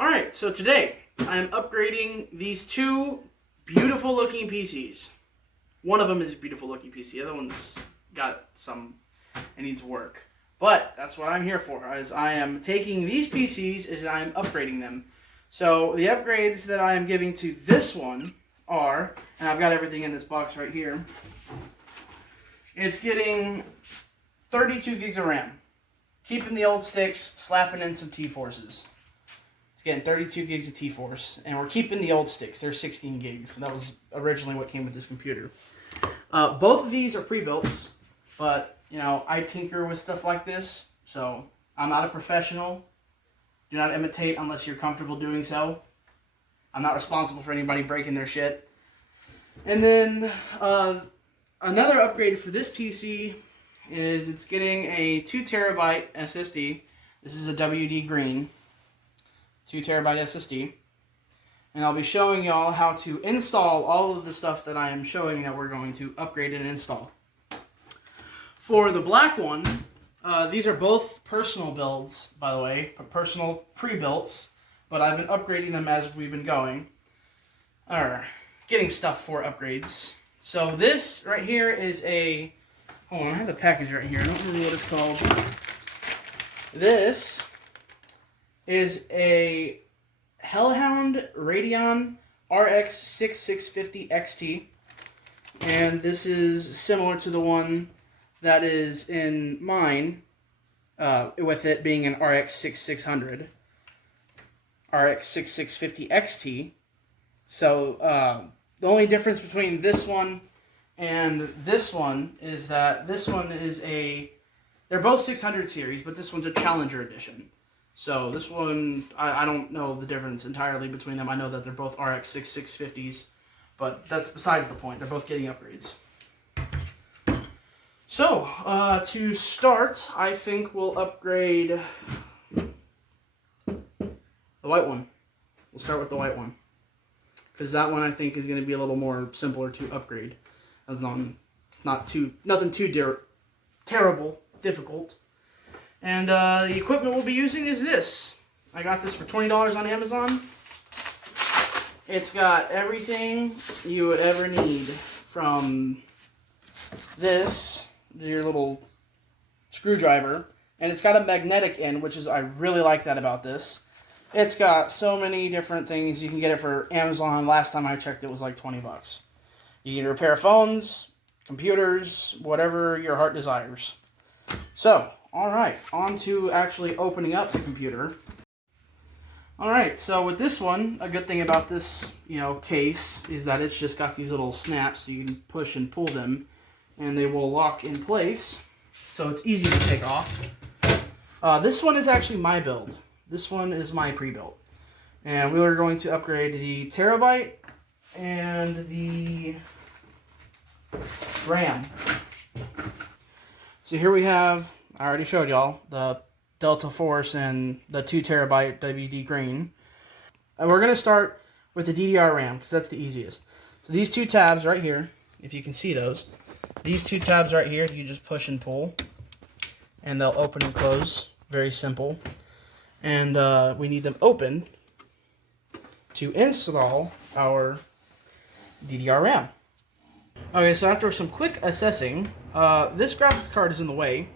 Alright, so today I'm upgrading these two beautiful looking PCs. One of them is a beautiful looking PC, the other one's got some, it needs work. But that's what I'm here for, is I am taking these PCs and I'm upgrading them. So the upgrades that I am giving to this one are, and I've got everything in this box right here, it's getting 32 gigs of RAM. Keeping the old sticks, slapping in some T-Forces. It's getting 32 gigs of T-Force, and we're keeping the old sticks. They're 16 gigs, and that was originally what came with this computer. Both of these are pre-builts, but, you know, I tinker with stuff like this, so I'm not a professional. Do not imitate unless you're comfortable doing so. I'm not responsible for anybody breaking their shit. And then, another upgrade for this PC is it's getting a 2 terabyte SSD. This is a WD Green 2 terabyte SSD. And I'll be showing y'all how to install all of the stuff that I am showing that we're going to upgrade and install. For the black one, these are both personal builds, by the way, personal pre-builts, but I've been upgrading them as we've been going, or getting stuff for upgrades. So this right here is a, hold on, I have the package right here, I don't remember what it's called. This is a Hellhound Radeon RX 6650 XT, and this is similar to the one that is in mine, with it being an RX 6600, RX 6650 XT. So the only difference between this one and this one is that this one is they're both 600 series, but this one's a Challenger edition. So this one, I don't know the difference entirely between them. I know that they're both RX 6650s, but that's besides the point. They're both getting upgrades. So, to start, I think we'll upgrade the white one. We'll start with the white one, because that one I think is going to be a little more simpler to upgrade. It's nothing too terrible, difficult. And the equipment we'll be using is this. I got this for $20 on Amazon. It's got everything you would ever need, from this, your little screwdriver, and it's got a magnetic end, which is, I really like that about this. It's got so many different things. You can get it for Amazon. Last time I checked, it was like 20 bucks. You can repair phones, computers, whatever your heart desires. So, alright, on to actually opening up the computer. Alright, so with this one, a good thing about this, case is that it's just got these little snaps, so you can push and pull them, and they will lock in place. So it's easy to take off. This one is actually my build. This one is my pre-built. And we are going to upgrade the terabyte and the RAM. So here we have, I already showed y'all, the Delta Force and the 2 terabyte WD Green. And we're going to start with the DDR RAM, because that's the easiest. So these two tabs right here, if you can see those, these two tabs right here, you just push and pull, and they'll open and close. Very simple. And we need them open to install our DDR RAM. Okay, so after some quick assessing, this graphics card is in the way,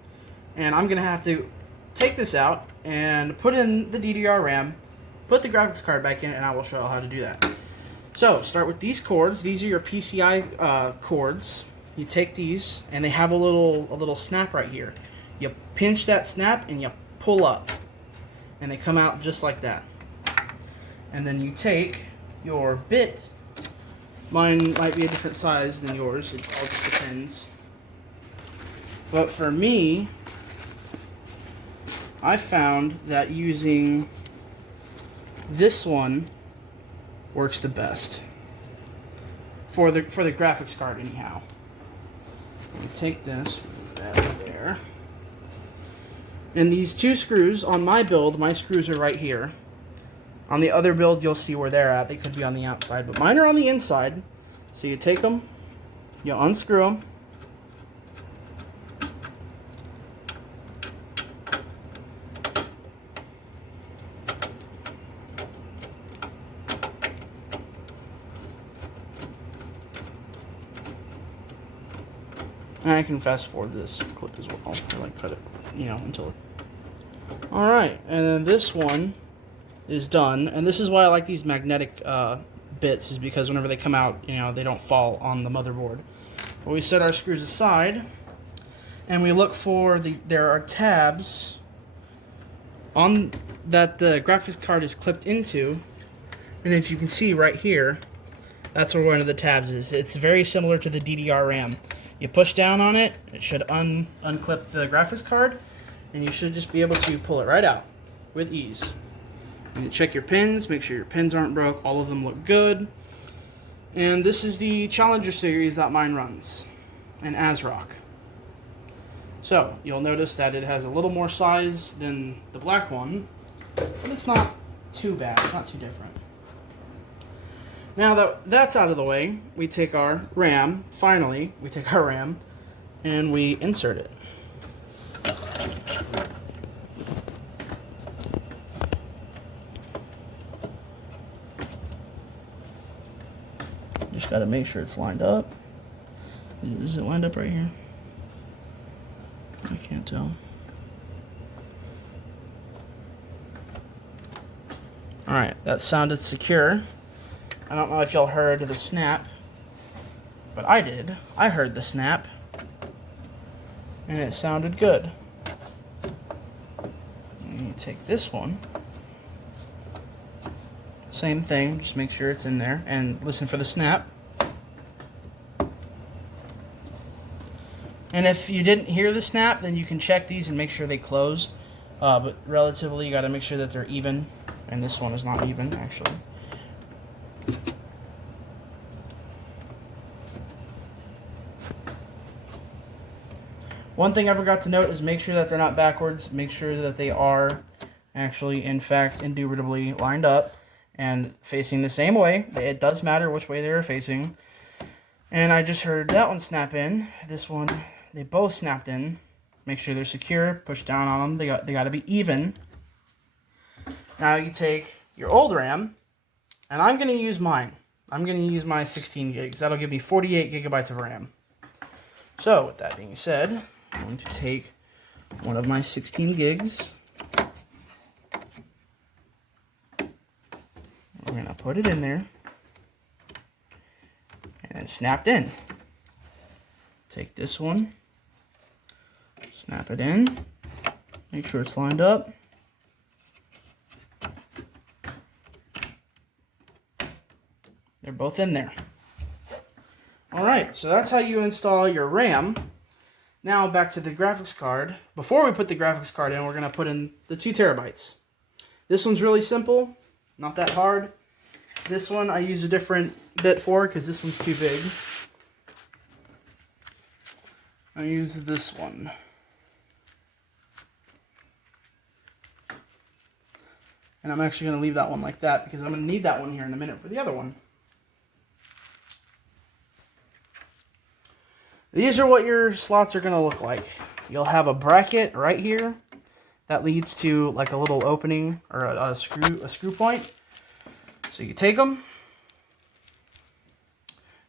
and I'm going to have to take this out and put in the DDR RAM, put the graphics card back in, and I will show you how to do that. So, start with these cords. These are your PCI cords. You take these, and they have a little snap right here. You pinch that snap, and you pull up, and they come out just like that. And then you take your bit. Mine might be a different size than yours. It all just depends. But for me, I found that using this one works the best for the graphics card, anyhow. You take this, move that there, and these two screws on my build, my screws are right here. On the other build, you'll see where they're at. They could be on the outside, but mine are on the inside. So you take them, you unscrew them, And I can fast forward this clip as well, or like cut it, until it. Alright, and then this one is done, and this is why I like these magnetic bits, is because whenever they come out, they don't fall on the motherboard. But we set our screws aside, and we look for there are tabs on that the graphics card is clipped into, and if you can see right here, that's where one of the tabs is. It's very similar to the DDR RAM. You push down on it, it should unclip the graphics card, and you should just be able to pull it right out with ease. You check your pins, make sure your pins aren't broke, all of them look good. And this is the Challenger series that mine runs, an ASRock. So, you'll notice that it has a little more size than the black one, but it's not too bad, it's not too different. Now that that's out of the way, we take our RAM, finally, we take our RAM, and we insert it. Just gotta make sure it's lined up. Is it lined up right here? I can't tell. Alright, that sounded secure. I don't know if y'all heard the snap, but I did. I heard the snap, and it sounded good. And you take this one. Same thing, just make sure it's in there, and listen for the snap. And if you didn't hear the snap, then you can check these and make sure they closed. But relatively, you got to make sure that they're even. And this one is not even, actually. One thing I forgot to note is make sure that they're not backwards. Make sure that they are actually, in fact, indubitably lined up and facing the same way. It does matter which way they're facing. And I just heard that one snap in. This one, they both snapped in. Make sure they're secure. Push down on them. They got to be even. Now you take your old RAM, and I'm going to use mine. I'm going to use my 16 gigs. That'll give me 48 gigabytes of RAM. So, with that being said, I'm going to take one of my 16 gigs. We're going to put it in there. And it's snapped in. Take this one. Snap it in. Make sure it's lined up. They're both in there. Alright, so that's how you install your RAM. Now back to the graphics card. Before we put the graphics card in, we're going to put in the 2 terabytes. This one's really simple, not that hard. This one I use a different bit for because this one's too big. I use this one. And I'm actually going to leave that one like that because I'm going to need that one here in a minute for the other one. These are what your slots are going to look like. You'll have a bracket right here that leads to like a little opening or a screw point. So you take them.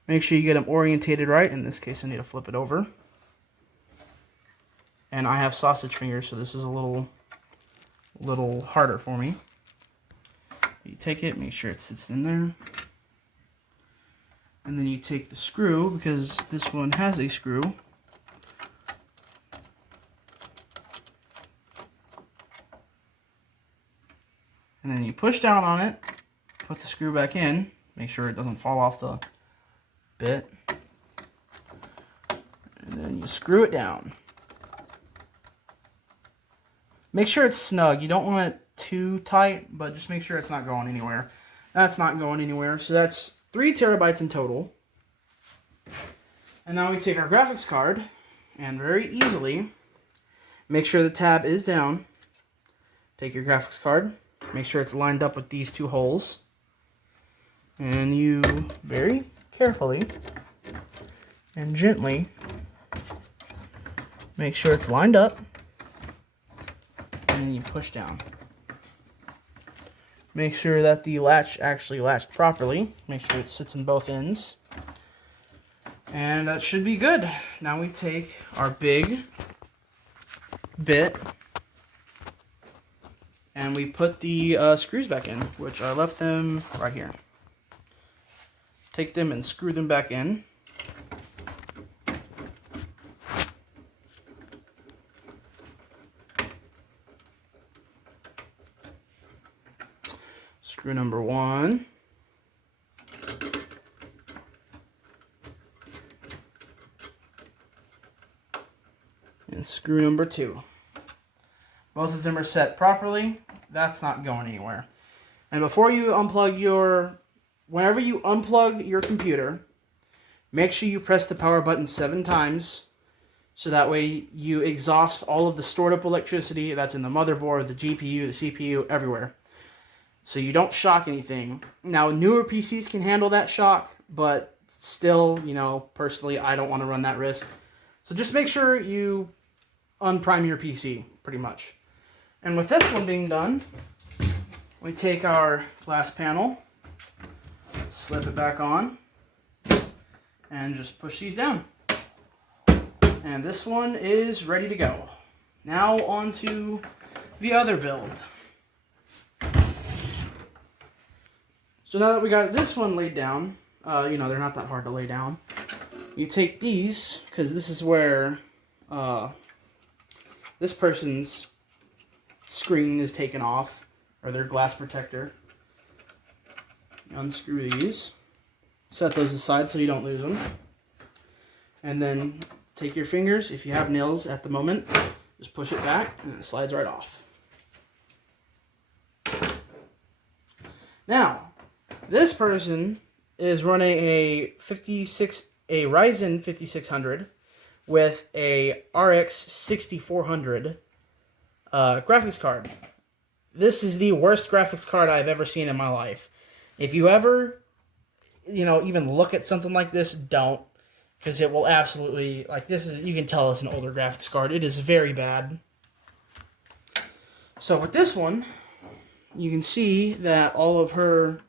Make sure you get them orientated right. In this case, I need to flip it over. And I have sausage fingers, so this is a little harder for me. You take it, make sure it sits in there. And then you take the screw, because this one has a screw. And then you push down on it, put the screw back in, make sure it doesn't fall off the bit. And then you screw it down. Make sure it's snug. You don't want it too tight, but just make sure it's not going anywhere. That's not going anywhere, so that's 3 terabytes in total. And now we take our graphics card and very easily make sure the tab is down. Take your graphics card, make sure it's lined up with these 2 holes. And you very carefully and gently make sure it's lined up. And then you push down. Make sure that the latch actually latched properly. Make sure it sits in both ends. And that should be good. Now we take our big bit and we put the screws back in, which I left them right here. Take them and screw them back in. Screw number 1. And screw number 2. Both of them are set properly. That's not going anywhere. And before you unplug whenever you unplug your computer, make sure you press the power button 7 times, so that way you exhaust all of the stored up electricity that's in the motherboard, the GPU, the CPU, everywhere. So you don't shock anything. Now, newer PCs can handle that shock, but still, you know, personally, I don't want to run that risk. So just make sure you unprime your PC, pretty much. And with this one being done, we take our glass panel, slip it back on, and just push these down. And this one is ready to go. Now on to the other build. So now that we got this one laid down, you know, they're not that hard to lay down. You take these, because this is where this person's screen is taken off, or their glass protector. You unscrew these, set those aside so you don't lose them, and then take your fingers, if you have nails at the moment, just push it back and it slides right off. Now, this person is running a Ryzen 5600 with a RX 6400 graphics card. This is the worst graphics card I've ever seen in my life. If you ever, you know, even look at something like this, don't. Because it will absolutely, like, this is, you can tell it's an older graphics card. It is very bad. So with this one, you can see that all of her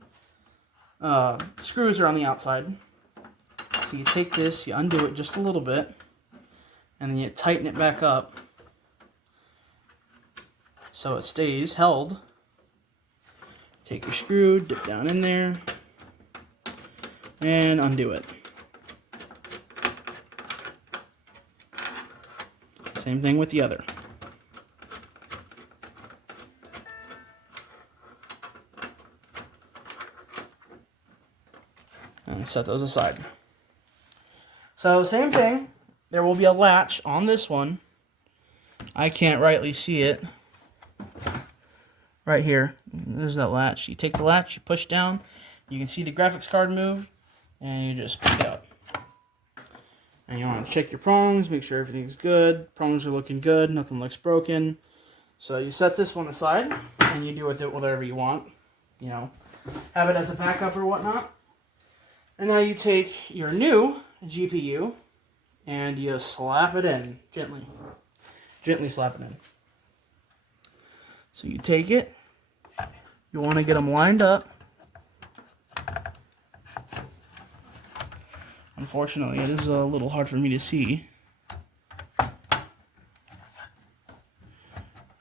screws are on the outside. So you take this, you undo it just a little bit, and then you tighten it back up so it stays held. Take your screw, dip down in there, and undo it. Same thing with the other. And set those aside. So same thing, there will be a latch on this one. I can't rightly see it. Right here, there's that latch. You take the latch, you push down, you can see the graphics card move, and you just pick it up. And you want to check your prongs, make sure everything's good. Prongs are looking good, nothing looks broken. So you set this one aside, and you do with it whatever you want. You know, have it as a backup or whatnot. And now you take your new GPU, and you slap it in, gently. Gently slap it in. So you take it, you want to get them lined up. Unfortunately, it is a little hard for me to see. Are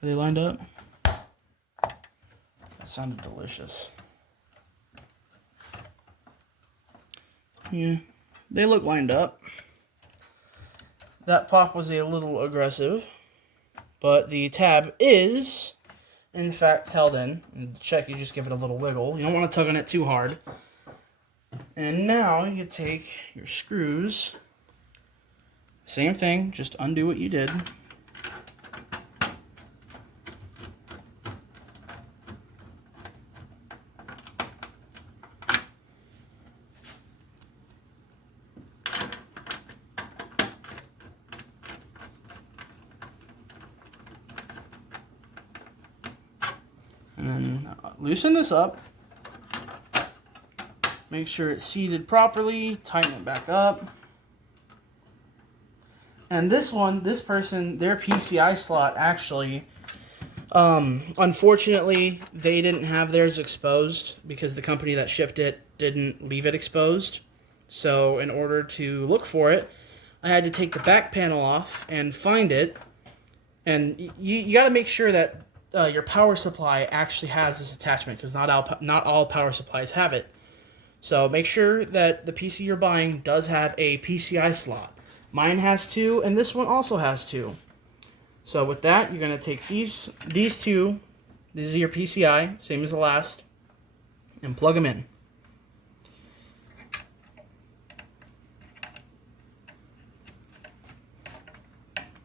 they lined up? That sounded delicious. Yeah, they look lined up. That pop was a little aggressive, but the tab is, in fact, held in. And to check, you just give it a little wiggle. You don't want to tug on it too hard. And now you take your screws, same thing, just undo what you did. And then loosen this up. Make sure it's seated properly, tighten it back up. And this one, this person, their PCI slot actually, unfortunately, they didn't have theirs exposed because the company that shipped it didn't leave it exposed. So in order to look for it, I had to take the back panel off and find it. And you got to make sure that your power supply actually has this attachment, because not all power supplies have it. So make sure that the PC you're buying does have a PCI slot. Mine has 2, and this one also has 2. So with that, you're going to take these two. This is your PCI, same as the last, and plug them in.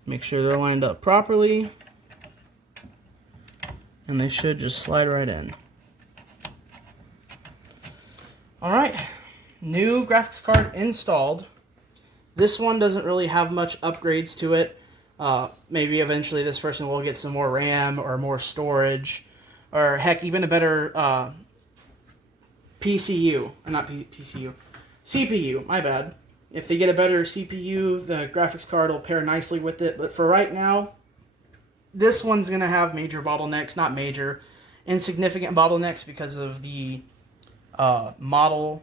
Make sure they're lined up properly, and they should just slide right in. Alright, new graphics card installed. This one doesn't really have much upgrades to it. Maybe eventually this person will get some more RAM or more storage, or heck, even a better PCU. Not PCU. CPU, my bad. If they get a better CPU, the graphics card will pair nicely with it. But for right now, this one's going to have major bottlenecks. Not major, insignificant bottlenecks because of the model.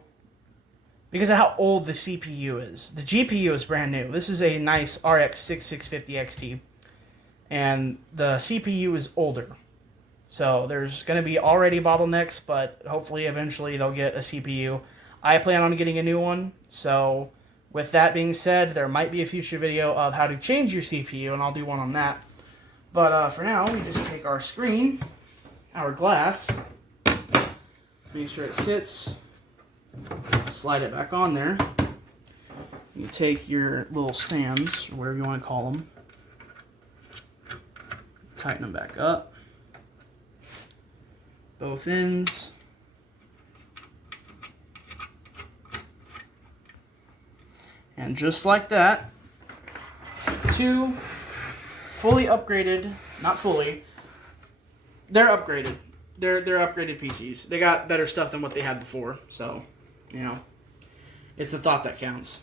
Because of how old the CPU is. The GPU is brand new. This is a nice RX 6650 XT. And the CPU is older. So there's going to be already bottlenecks, but hopefully eventually they'll get a CPU. I plan on getting a new one, so with that being said, there might be a future video of how to change your CPU, and I'll do one on that. But for now, we just take our screen, our glass, make sure it sits, slide it back on there. You take your little stands, or whatever you want to call them, tighten them back up, both ends. And just like that, 2 fully upgraded, not fully, they're upgraded. They're upgraded PCs. They got better stuff than what they had before. So, you know, it's the thought that counts.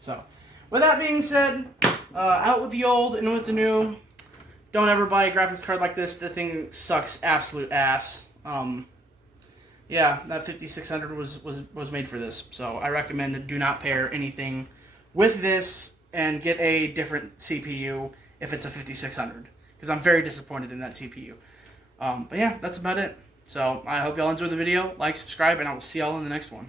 So, with that being said, out with the old and with the new. Don't ever buy a graphics card like this. The thing sucks absolute ass. Yeah, that 5600 was made for this, so I recommend do not pair anything with this and get a different CPU if it's a 5600, because I'm very disappointed in that CPU. But yeah, that's about it. So I hope y'all enjoyed the video. Like, subscribe, and I will see y'all in the next one.